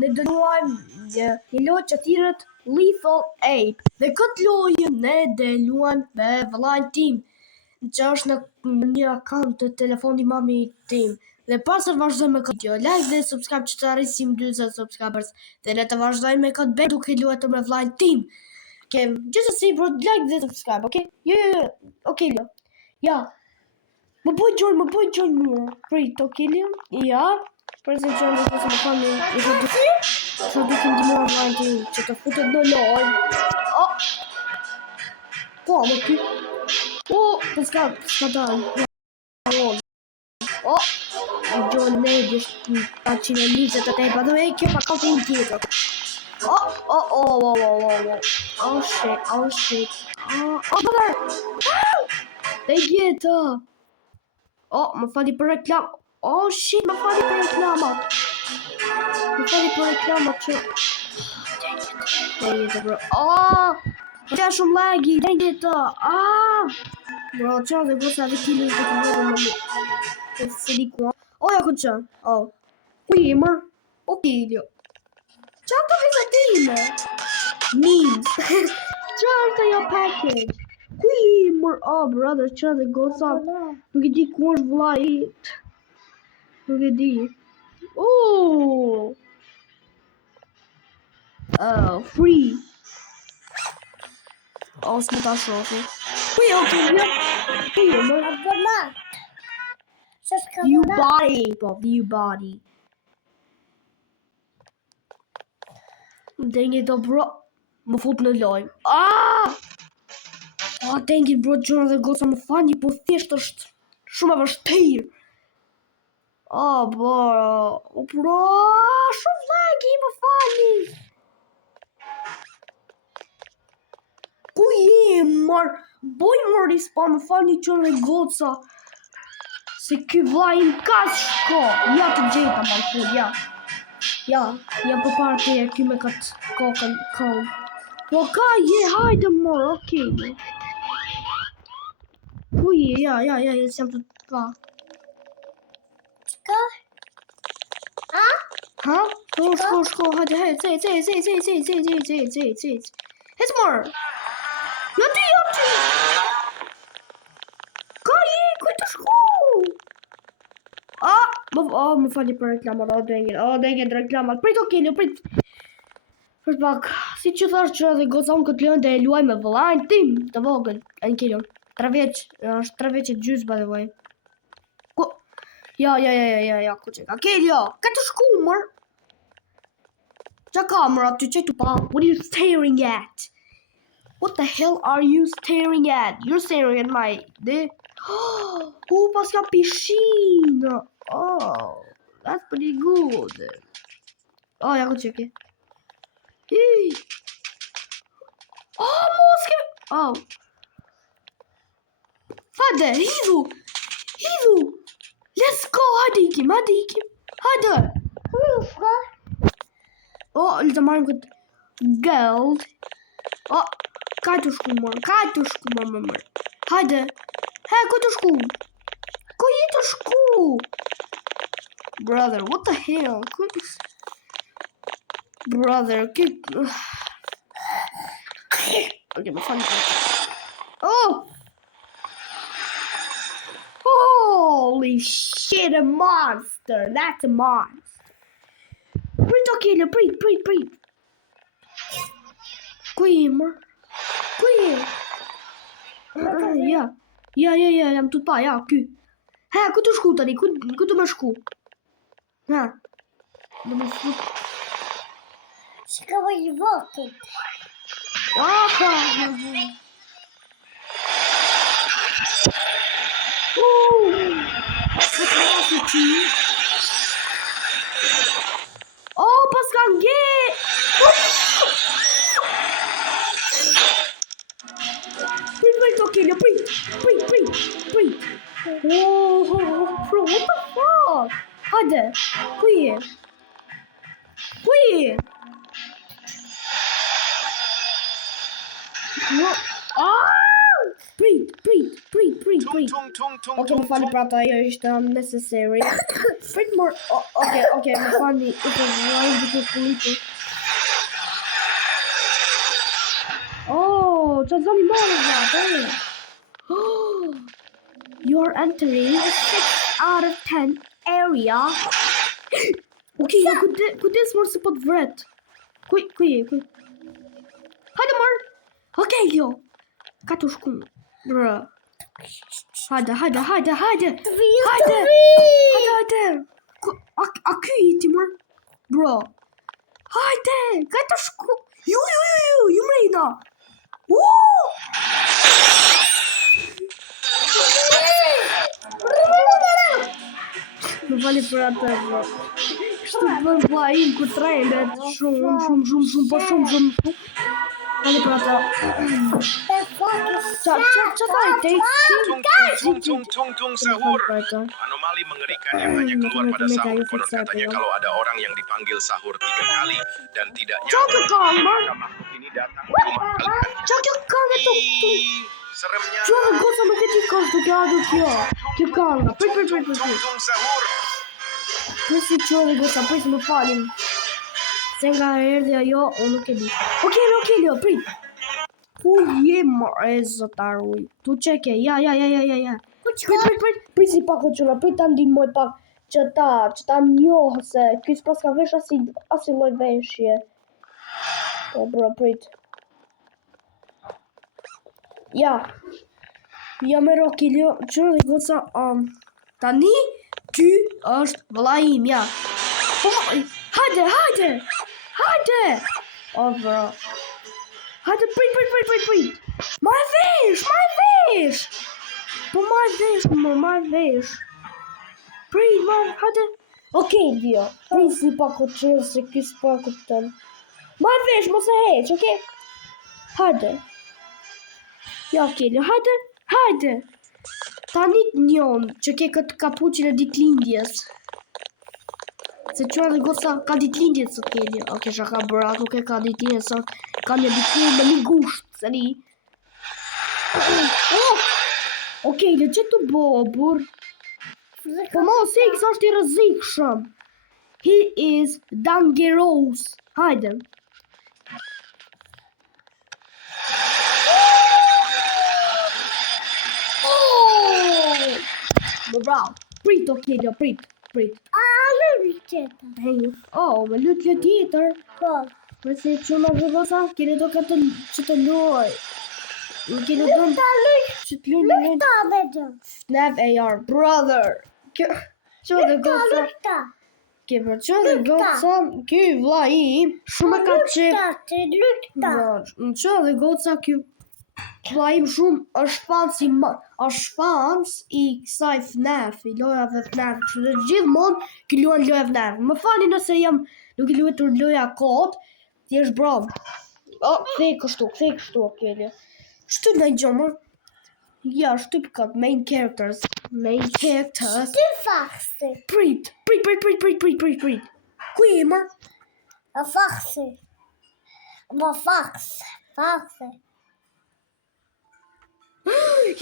ne dënuajmë një lojë që thirret Lethal Ape. Dhe këtë lojë ne luajmë me vëllain tim, që është në një akaunt të telefonit mami tim. Dhe pas të vazhdojmë me këtë video, like dhe subscribe që të arrisim 40 subscribers. Dhe le të vazhdojmë me këtë bet duke luajtur me vëllain tim. Okay, gjithsesi bro, like dhe subscribe, okay? Jo. Okay, lo. Ja. Më bëj join mua. Prit, okay, Leo? Ja. Për se join dhe të më fami. Që duke ndihmuar vëllain tim që të futet në lojë. Oh. Po, më ky. Oh, s'ka dalë. Oh, John Nedish, Pacinelli, te by the way, che fa cose indietro. Oh shit. Brother! They get Oh, më fali për reklam. Oh shit, më fali për reklamat. Që Dang it, bro. Oh! Ka shumë laggy, dang it. Bro, ciao, dhe gosa dhe kilin të të vërë se di qua. Oh, ja këtë qënë. Oh. Qui, ma? Ok, Leo. Ciao, të vizatime. Memes. Ciao, të jo package. Qui, ma? Oh, brother, ciao, dhe gosa. Nuk e di ku është vlajit. Nuk e di. Oh. Free. Oh, s'më ta shofi. Qui, okay, Leo. Qui, ma? View body. Dang it, bro. Më fut në lojë. Dang it, bro, John dhe goca më fani, po thjesht është shumë e vështirë. Bro, shumë laggy, më fani. Ku je, mar? Boj më respawn, më fani John dhe goca. Se ky vllai ka shko. Ja të gjeta më fut, ja. Ja për parë të ky me këtë kokën. Po ka je, hajde mor, okay. Ku je, ja, jam të pa. Shko? Ha? Shko, hajde, zej. Hes mor. Ja ti. Ka je, ku të shko? Më fali për reklamat, dang it, reklamat. Prit, okay, Leo, prit. Për pak, si që thash që dhe goca unë këtë lojën dhe e luaj me vëllain tim të vogël. Anke Leo, 3 vjeç, është 3 vjeç e gjys, by the way. Ja, ku qeka. Okay, Leo, ka të shku, mër. Qa ka, mër, aty që tu pa? What are you staring at? What the hell are you staring at? You're staring at my... pas ka pishinë. That's pretty good. Ja ku qeke. Moske. Hajde, hidhu. Let's go, hajde ikim. Hajde. Le të marrim këtë gold. Ka të shku, mër. Hajde. Ku të shku? Ku je të shku? Brother, what the hell? Brother, okay, më fali. Holy shit, a monster. That's a monster. Prit, okay, Leo, prit. Ku je, mër? Ja, jam të pa, ja, ky. Ku të shku tani? Ku të më shku? Dhe më fut. Shka më i votën. Pas ka nge. Prit, okay, Leo, prit. Bro, what the fuck? Hajde, ku je? Prit. Okej, më fali për ata, ajo ishte unnecessary. Prit more. Okej, më fali, it was wrong because police. Oh, çfarë zoni morë vllatë? You're entering a 6 out of 10 area. Okej, kujdes mor se po të vret. Kuj. Hajde mor. Okej, jo. Ka të shku. Bro. Hajde. Hajde. A ky i ti mor? Bro. Hajde, ka të shku. Ju mrejna. Më fali për atë, bro. Kështu bën vllai ku trendet shumë. Fali për atë. Çfarë fai ti? Tung sahur. Anomali mengerikan yang hanya keluar pada sahur. Konon katanya kalau ada orang yang dipanggil sahur 3 kali dan tidak nyaut, maka makhluk ini datang ke rumah kalian. Seremnya. Çfarë goca nuk e di kështu kjo. Kjo kanga. Prit. Tung sahur. Prisi çfarë goca, prit më falin. Se nga erdhi ajo, unë nuk e di. Okej, Leo, prit. Ku je më e zotar uj? Tu çeke, ja. Prit si pak o qëra, prit ta ndihmoj pak që ta njohë se ky s'pas ka vesh asi lloj veshje. Po bro, prit. Ja me roki Leo, qëra goca, tani ky është vllai im, ja. Po, hajde. Oh bro. Hajde, prit. Marr vesh. Po marr vesh. Prit, hajde. Okej, Leo. Prit si pak o qërë se ky s'pa kupton. Marr vesh, mos e heq, okej? Hajde. Ja, okej, Leo, hajde. Tani njon që ke këtë kapuqin e ditëlindjes. Se qërë dhe goca ka ditëlindjes sot Kelly. Okej, shaka brat, nuk e ka ditëlindjes sot. Ka një ditëlindje me një gusht, se ni. Okej, dhe që të bo, bur? Po mos e kësa është i rrezikshëm. He is dangerous. Hajde. Bravo. Prit, okej, Leo, prit. Me lutje tjetër. Po. Përse që më vëllësa, kene do ka që të loj. Kene do që të loj. Snap AR, brother. Që dhe goca. Që dhe goca, ky vllai im, shumë ka qef. Që dhe goca, ky vllai im shumë është fans i kësaj FNAF, i lojave FNAF. Gjithmonë ky luan loja FNAF. Më fali nëse jam nuk i luetur loja kot. Ti është bravo. Kthej kështu, okej. Shtyp në gjomër. Ja, shtyp këtë, main characters. Shtyp faxi. Prit. Ku je mër? Faxi.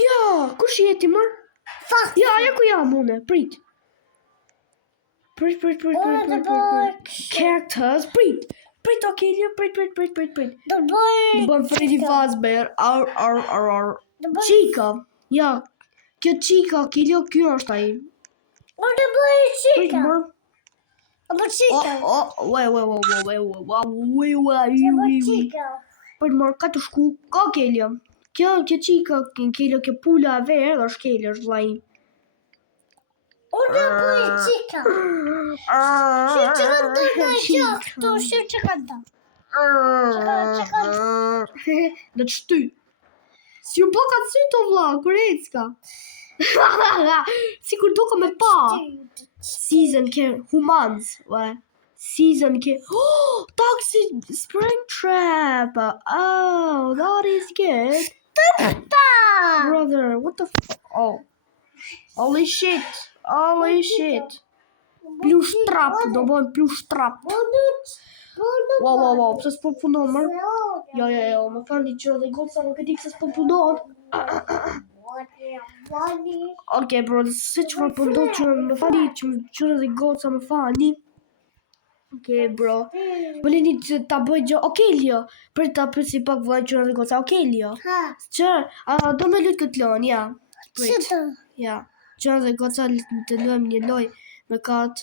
Ja, kush je ti mër? Faxi. Ja, ku jam une, prit. Characters, prit, okej, prit. Do bëj Freddy Fazbear, Chica, ja, kjo Chica, kjo është ai. Do bëj Prit Chica. mër. Apo Chica. Chica. Prit mër, ka të shku, ka Kelly. Kjo Chica, kjo pula e verë, është Kelly, është vllai. Do bëj Chica. Që ka do. Në të shty. Si u bëka të sytë o vla, Korecka. Si kur duka me pa. Season care, humans. Season care. Oh, Toxic Springtrap. Oh, that is good. Brother, what the oh. Holy shit. Plus trap, do bën plus trap. Wow, pse s'po punon mër? Jo, më falni që dhe goca nuk e di pse s'po punon. Okej, bro, se çfarë po ndodh që më fali që më qyra dhe goca më fali. Okej, bro. Më lini që ta bëj gjë. Okej, Lio. Për ta përsi pak vllai qyra dhe goca. Okej, Lio. Do me lut këtë lojë, ja. Prit. Ja. Qyra dhe goca të luajmë një lojë me kat.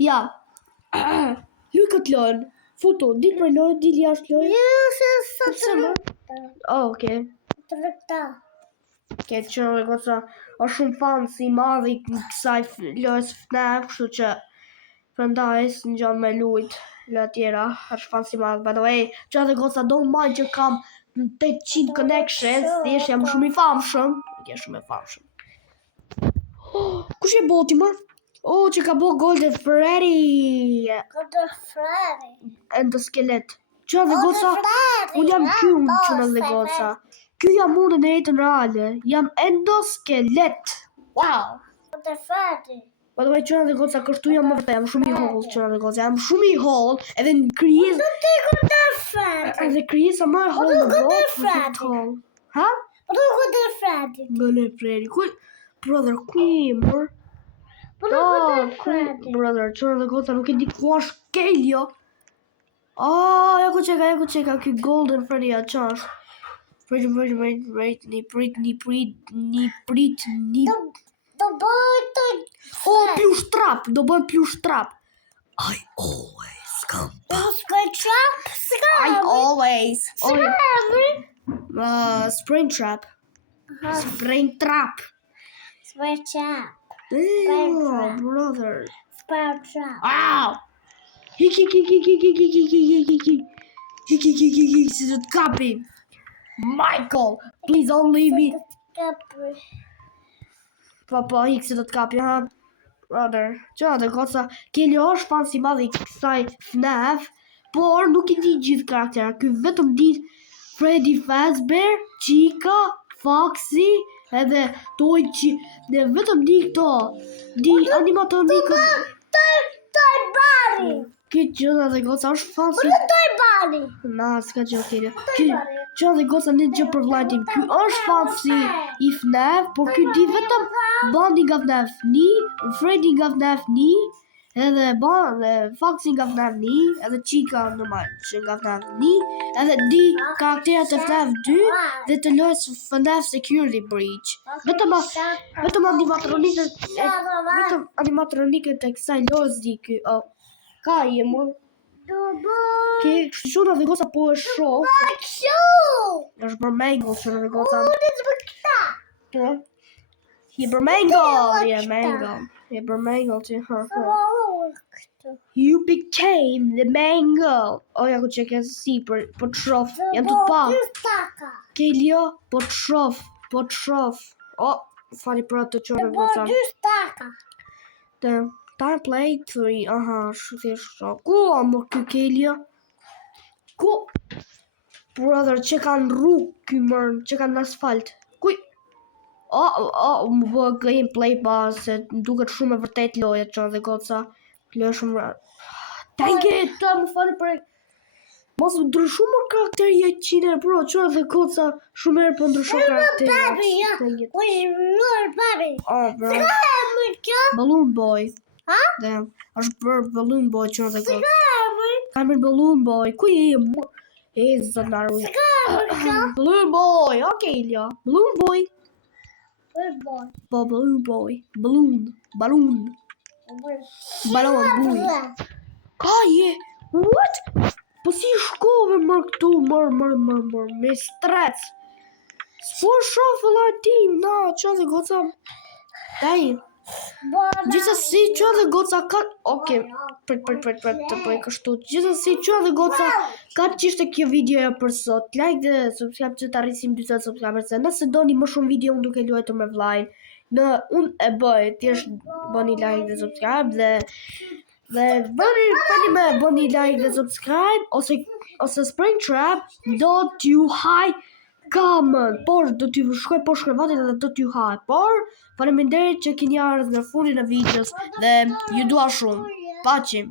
Ja. Luaj këtë lojë. Futu, dil për lojë, dil jashtë lojë. Okej. Okej, qyra dhe goca është shumë fancy i madh i kësaj lojës FNAF, kështu që prandaj s'ngjan me lujt lojë tjera, është fancy i madh. By the way, qyra dhe goca don't mind që kam 800 connections, thjesht jam shumë i famshëm. Kush e boti më? Që ka bo Golden Freddy. Endoskelet. Qyra dhe goca, unë jam ky qyra dhe goca. Ky jam unë në jetën reale. Jam endoskelet. Wow. Po do qyra dhe goca, kështu jam më vërtet, jam shumë i holl qyra dhe goca. Jam shumë i holl, edhe në krijesë. Edhe krijesë më e holl në botë. Ha? Golden Freddy. Brother, ku je mor? Brother, qyra dhe goca nuk e di ku është Kelio. Ja ku çeka, ky Golden Freddy a çash. Prit. Do bëj plush trap. I always come back. Spring trap. Brother. Ow! Hiki, si do të kapi. Michael, please don't leave me. Papa, hik se do të kapi, ha? Brother, qyra dhe goca, Kelio është fancy i madh i kësaj FNAF, por nuk i di gjithë karaktera. Ky vetëm di Freddy Fazbear, Chica, Foxy, edhe Toy, vetëm di këto. Di animatronikët. Këtë qyra dhe goca është fancy. S'ka gjë Kelio. Qyra dhe goca një gjë për vllajin tim. Ky është fancy i FNAF, por ky di vetëm Bonnie nga FNAF 1, Freddy nga FNAF 1, edhe Foxy nga FNAF 1, edhe Chica normal që nga FNAF 1, edhe di karakterat e FNAF 2 dhe të lojës FNAF Security Breach. Vetëm animatronikët e kësaj lojës di ky. Ka je më? Qyra dhe goca po e shoh. Është për mango qyra dhe goca. Hyper mango. You became the mango. Ja ku çeka si për të shoh. Jam të pa. Kelio, po të shoh. Fali për atë qyra dhe goca. Time play 3. Ku më ky Kelio? Ku? Brother, që kanë rrugë ky mërë, që kanë në asfalt. Kuj? Më bë gameplay pa, se duket shumë e vërtet loja qyra dhe goca. Loja shumë rrë. Dang it, më fali për... Mos më ndryshu më karakteri e qiner, bro, qyra dhe goca shumë herë po ndryshu karakteri. Bro. Balloon Boy. Është për Balloon Boy qyra dhe goca. Kamer Balloon Boy, ku je më? Zanaru. Balloon Boy, okej, Lio. Balloon Boy. Balloon Boy. Balloon Boy. Ka je? What? Po si shkove mërë këtu, mërë, me stres. S'po shoh vëllai tim, qyra dhe goca. Daj. Gjithsesi qyra dhe goca ka... Okej, prit të bëj kështu. Gjithsesi qyra dhe goca ka qishte kjo videoja për sot. Like dhe subscribe që të arrisim 40 subscribers. Nëse doni më shumë video unë duke luajtur me vllain, unë e bëj, thjesht bëni like dhe subscribe dhe bëni like dhe subscribe ose Spring Trap do t'ju haj comment, por do t'ju shkoj poshtë krevatit dhe do t'ju haj. Por faleminderit që keni ardhur në fundin e videos dhe ju dua shumë. Paqim.